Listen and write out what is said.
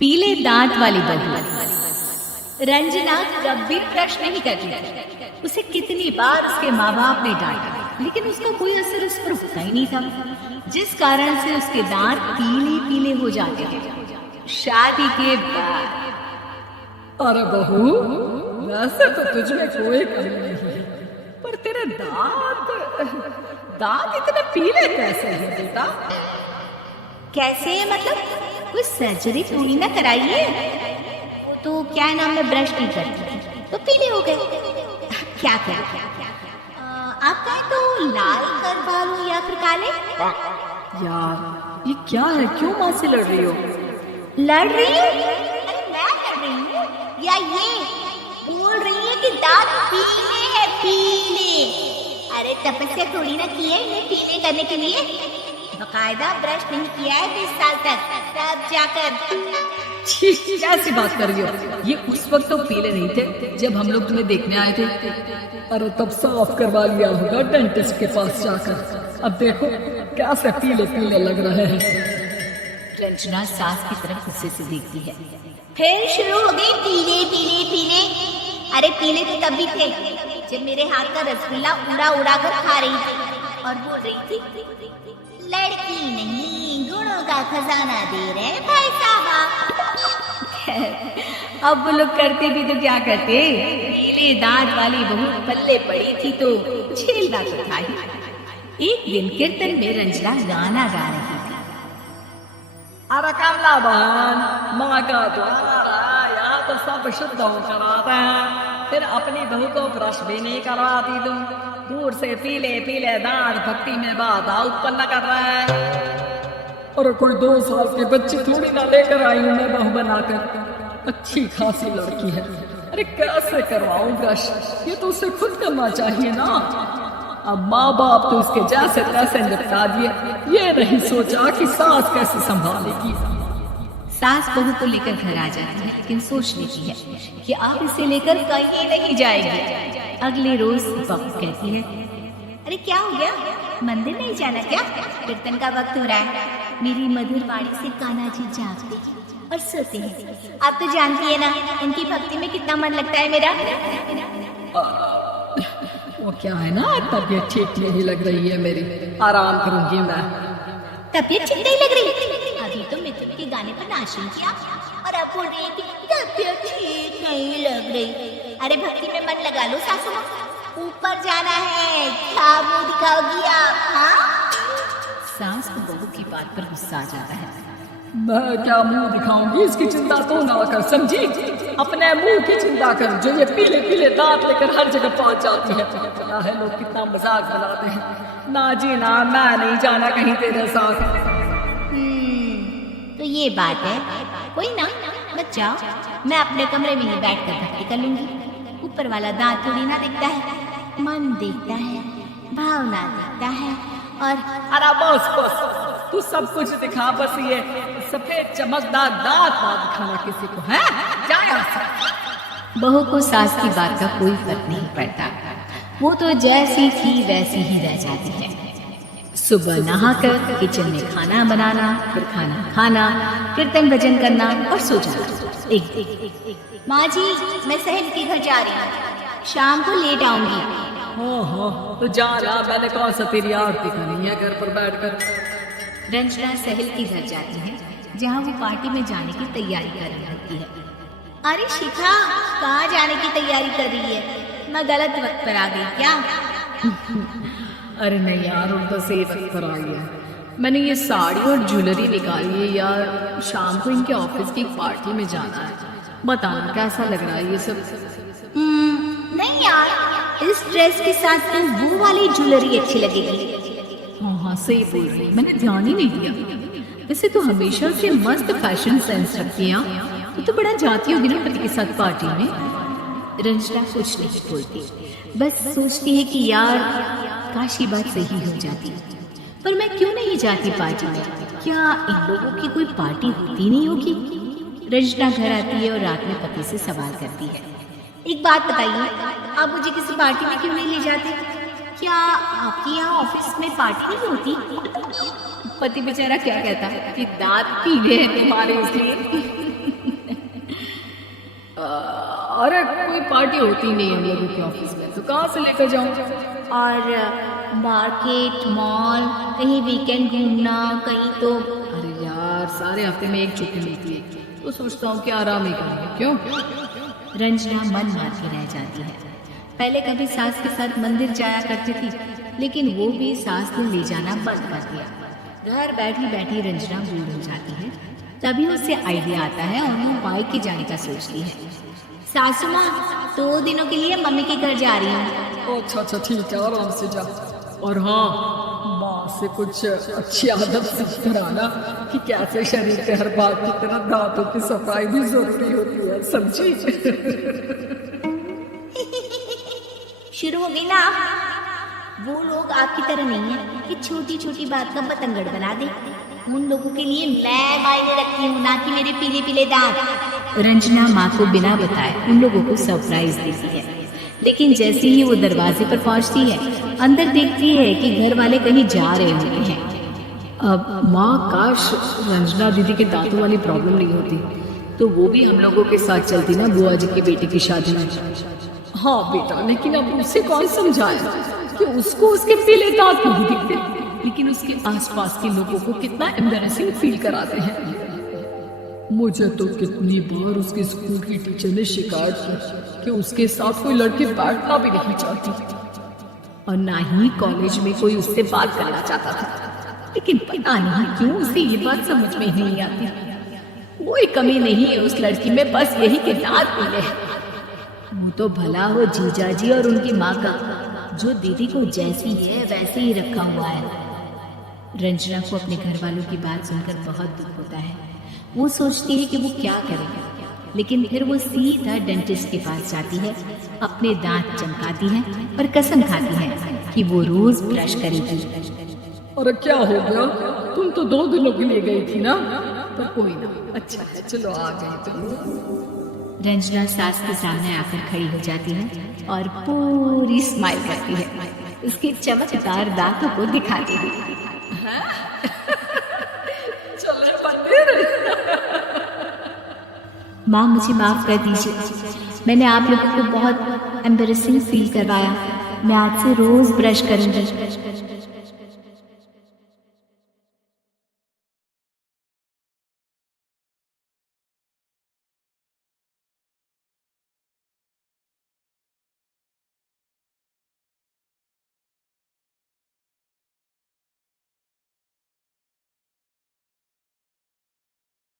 पीले दांत वाली बहू रंजना कभी ब्रश नहीं करती थी। उसे कितनी बार उसके माँ बाप ने डांटा, लेकिन उसका कोई असर उस पर होता ही नहीं था, जिस कारण से उसके दांत पीले पीले हो जाते थे। शादी के बाद अरे बहू, वैसे तो तुझमें कोई कमी नहीं है, पर तेरे दांत इतने पीले कैसे हैं बेटा? कैसे मतलब कोई सर्जरी थोड़ी ना कराइए। वो तो क्या नाम है, ब्रश नहीं करती थी तो पीले हो गए। क्या करें? आप कहें तो लाल करवा लूं या फिर काले? यार ये क्या है, क्यों माँ से लड़ रही हो? लड़ रही हूँ? अरे मैं लड़ रही हूँ या ये बोल रही है कि दांत पीले हैं, पीले। अरे तपस्या थोड़ी ना की है इन्हें पीले करने के लिए, बकायदा ब्रश नहीं किया है 20 साल तक, तब जाकर। कैसी बात कर रही हो? ये उस वक्त तो पीले नहीं थे जब हम लोग तुम्हें देखने आए थे। अरे तब साफ करवा लिया होगा डेंटिस्ट के पास जाकर। अब देखो कैसे पीले पीले लग रहे हैं। रंजना सास की तरफ गुस्से से देखती है। फिर शुरू हो गई पीले पीले पीले। अरे पीले तो तब भी थे जब मेरे हाथ का रसगुल्ला उड़ा उड़ा कर खा रही थी और बोल रही थी, लड़की नहीं गुणों का खजाना दे रहे भाई साहब। अब वो लोग करते भी तो क्या करते, पीले दांत वाली बहू पल्ले पड़ी थी तो झेलना तो था ही। एक दिन कीर्तन में रंजना गाना गा रही थी। अरे कमला बहन, माँ का द्वार या तो सब शुद्ध कराते हैं, फिर अपनी बहू को ब्रश भी नहीं करवाती तुम। दूर से पीले पीले दांत भक्ति में बाधा उत्पन्न कर रहा है। और कोई 2 साल के बच्चे थोड़ी ना लेकर आई हूँ मैं बहू बनाकर। अच्छी खासी लड़की है, अरे कैसे करवाऊं ब्रश? ये तो उसे खुद करना चाहिए ना। अब माँ बाप तो उसके जैसे तैसे निपटा दिए, ये नहीं सोचा कि सास कैसे संभालेगी। सास बहू को लेकर घर आ जाती है, लेकिन सोच लेती है कि आप इसे लेकर कहीं नहीं जाएगी। अगले रोज बहू कहती है, अरे क्या हो गया, मंदिर नहीं जाना क्या? कीर्तन का वक्त हो रहा है। मेरी मधुर वाणी से कान्हा जी जागते और सोते हैं। आप तो जानती है ना इनकी भक्ति में कितना मन लगता है मेरा। वो क्या है ना, तबीयत ठीक नहीं लग रही है मेरी, आराम करूंगी मैं। तबीयत ठीक नहीं लग रही? अभी तो मिथुन के गाने पर नाचन किया और अब बोल रही है कि तबीयत ठीक नहीं लग रही। अरे भक्ति में मन लगा लो सासू माँ, ऊपर जाना है, क्या मुंह दिखाओगी आप? हाँ? सास को बहू की बात पर गुस्सा आ जाता है। मैं क्या मुंह दिखाऊंगी, इसकी चिंता तो ना कर, समझी? अपने मुंह की चिंता कर, जो ये पीले पीले दांत लेकर हर जगह पहुंच जाती है। पता है लोग कितना मजाक बनाते हैं। ना जी ना, मैं नहीं जाना कहीं तेरे साथ। तो ये बात है, कोई ना, मत जाओ, मैं अपने कमरे में ही बैठ कर भक्ति कर लूंगी। ऊपर वाला दांत थोड़ी ना देखता है, मन देखता है, भावना देखता है। और अरे बस बस, तू सब कुछ दिखा, बस ये सफेद चमकदार दांत ना दिखाना किसी को है। बहू को सास की बात का कोई फर्क नहीं पड़ता, वो तो जैसी थी वैसी ही रह जाती है। सुबह नहाकर किचन में खाना बनाना, फिर खाना खाना, कीर्तन भजन करना और सो जाना। एक माँ जी, मैं सहेली के घर जा रही हूँ, शाम को लेट आऊंगी। हाँ तो जा, मैंने कौन सा तेरी आरती करनी है घर पर बैठकर। रंजना सहेल के घर जाती है, जहाँ वो पार्टी में जाने की तैयारी कर रही होती है। अरे शिखा, कहाँ जाने की तैयारी कर रही है? मैं गलत वक्त पर आ गई क्या? अरे नहीं यार, उल्टा सही वक्त पर आई है। मैंने ये साड़ी और ज्वेलरी निकाली है यार, शाम को इनके ऑफिस की पार्टी में जाना है। बताना कैसा लग रहा है ये सब? नहीं यार, इस ड्रेस के साथ तो वो वाली ज्वेलरी अच्छी लगेगी। हाँ सही बोल रही, मैंने ध्यान ही नहीं दिया। वैसे तो हमेशा से मस्त फैशन सेंस रखती है, तो बड़ा जाती होगी ना पति के साथ पार्टी में। रंजना कुछ नहीं बोलती, बस सोचती है कि यार काश ये बात सही हो जाती, पर मैं क्यों नहीं जाती पार्टी में? क्या इन लोगों की कोई पार्टी होती नहीं होगी? रंजना घर आती है और रात में पति से सवाल करती है, एक बात बताइए, आप मुझे किसी पार्टी में क्यों नहीं ले जाते? क्या आपके यहाँ ऑफिस में पार्टी नहीं होती? पति बेचारा क्या कहता है कि दांत पीले हैं तुम्हारे, इसलिए अरे कोई पार्टी होती नहीं हम लोगों के ऑफिस में, तो कहाँ से लेकर जाऊँ? और मार्केट, मॉल, कहीं वीकेंड घूमना, कहीं तो। अरे यार, सारे हफ्ते में एक छुट्टी मिलती है, तो सोचता हूँ कि आराम ही करूँ। क्यों? रंजना मन मार के रह जाती है। पहले कभी सास के साथ मंदिर जाया करती थी, लेकिन वो भी सास ने ले जाना बंद कर दिया। घर बैठी बैठी रंजना बोर हो जाती है। तभी उसे आइडिया आता है और वो मायके जाने का सोचती है। सासू माँ, 2 दिनों के लिए मम्मी के घर जा रही हूँ। अच्छा अच्छा, ठीक है, आराम से जा। और हाँ, माँ से कुछ अच्छी आदत सीख कर आना कि कैसे शरीर के हर भाग की तरह दांतों की सफाई भी जरूरी होती है, समझी? शुरू हो गई ना। वो लोग आपकी तरह नहीं है कि छोटी छोटी बात का बतंगड़ बना दे। उन लोगों के लिए मैं मायने रखती हूँ, ना कि मेरे पीले पीले दांत। रंजना माँ को बिना बताए उन लोगों को सरप्राइज देती है, लेकिन जैसे ही वो दरवाजे पर पहुंचती है, अंदर देखती है कि घर वाले कहीं जा रहे होते हैं। अब माँ, काश रंजना दीदी के दांतों वाली प्रॉब्लम नहीं होती, तो वो भी हम लोगों के साथ चलती ना बुआ जी की बेटी की शादी में। हाँ बेटा, लेकिन अब उसे कौन समझाए कि उसको उसके पीले दांत नहीं दिखते, लेकिन उसके आसपास के लोगों को कितना एम्बैरेसिंग फील कराते हैं। मुझे तो कितनी बार उसके स्कूल की टीचर ने शिकायत की कि उसके साथ कोई लड़की बैठना भी नहीं चाहती, और ना ही कॉलेज में कोई उससे बात करना चाहता था। लेकिन पता नहीं क्यों उसे ये बात समझ में नहीं आती। कोई कमी नहीं है उस लड़की में, बस यही के दांत पीले हैं। वो तो भला हो जीजा जी और उनकी माँ का, जो दीदी को जैसी है वैसे ही रखा हुआ है। रंजना को अपने घर वालों की बात सुनकर बहुत दुख होता है। वो सोचती है कि वो क्या करेगी, लेकिन फिर वो सीधा डेंटिस्ट के पास जाती है, अपने दांत चमकाती है और कसम खाती है कि वो रोज ब्रश करेगी। अरे क्या हो गया? तुम तो 2 दिनों के लिए गई थी ना, पर कोई ना, अच्छा है, चलो आ गई तुम। रंजना सास के सामने आकर खड़ी हो जाती है और पूरी स्माइल करती है, उसके चमकदार दांतों को दिखाती है। चले मंदिर। माँ, मुझे माफ कर दीजिए, मैंने आप लोगों को बहुत एम्बैरेसिंग फील करवाया। मैं आज से रोज ब्रश करूंगी।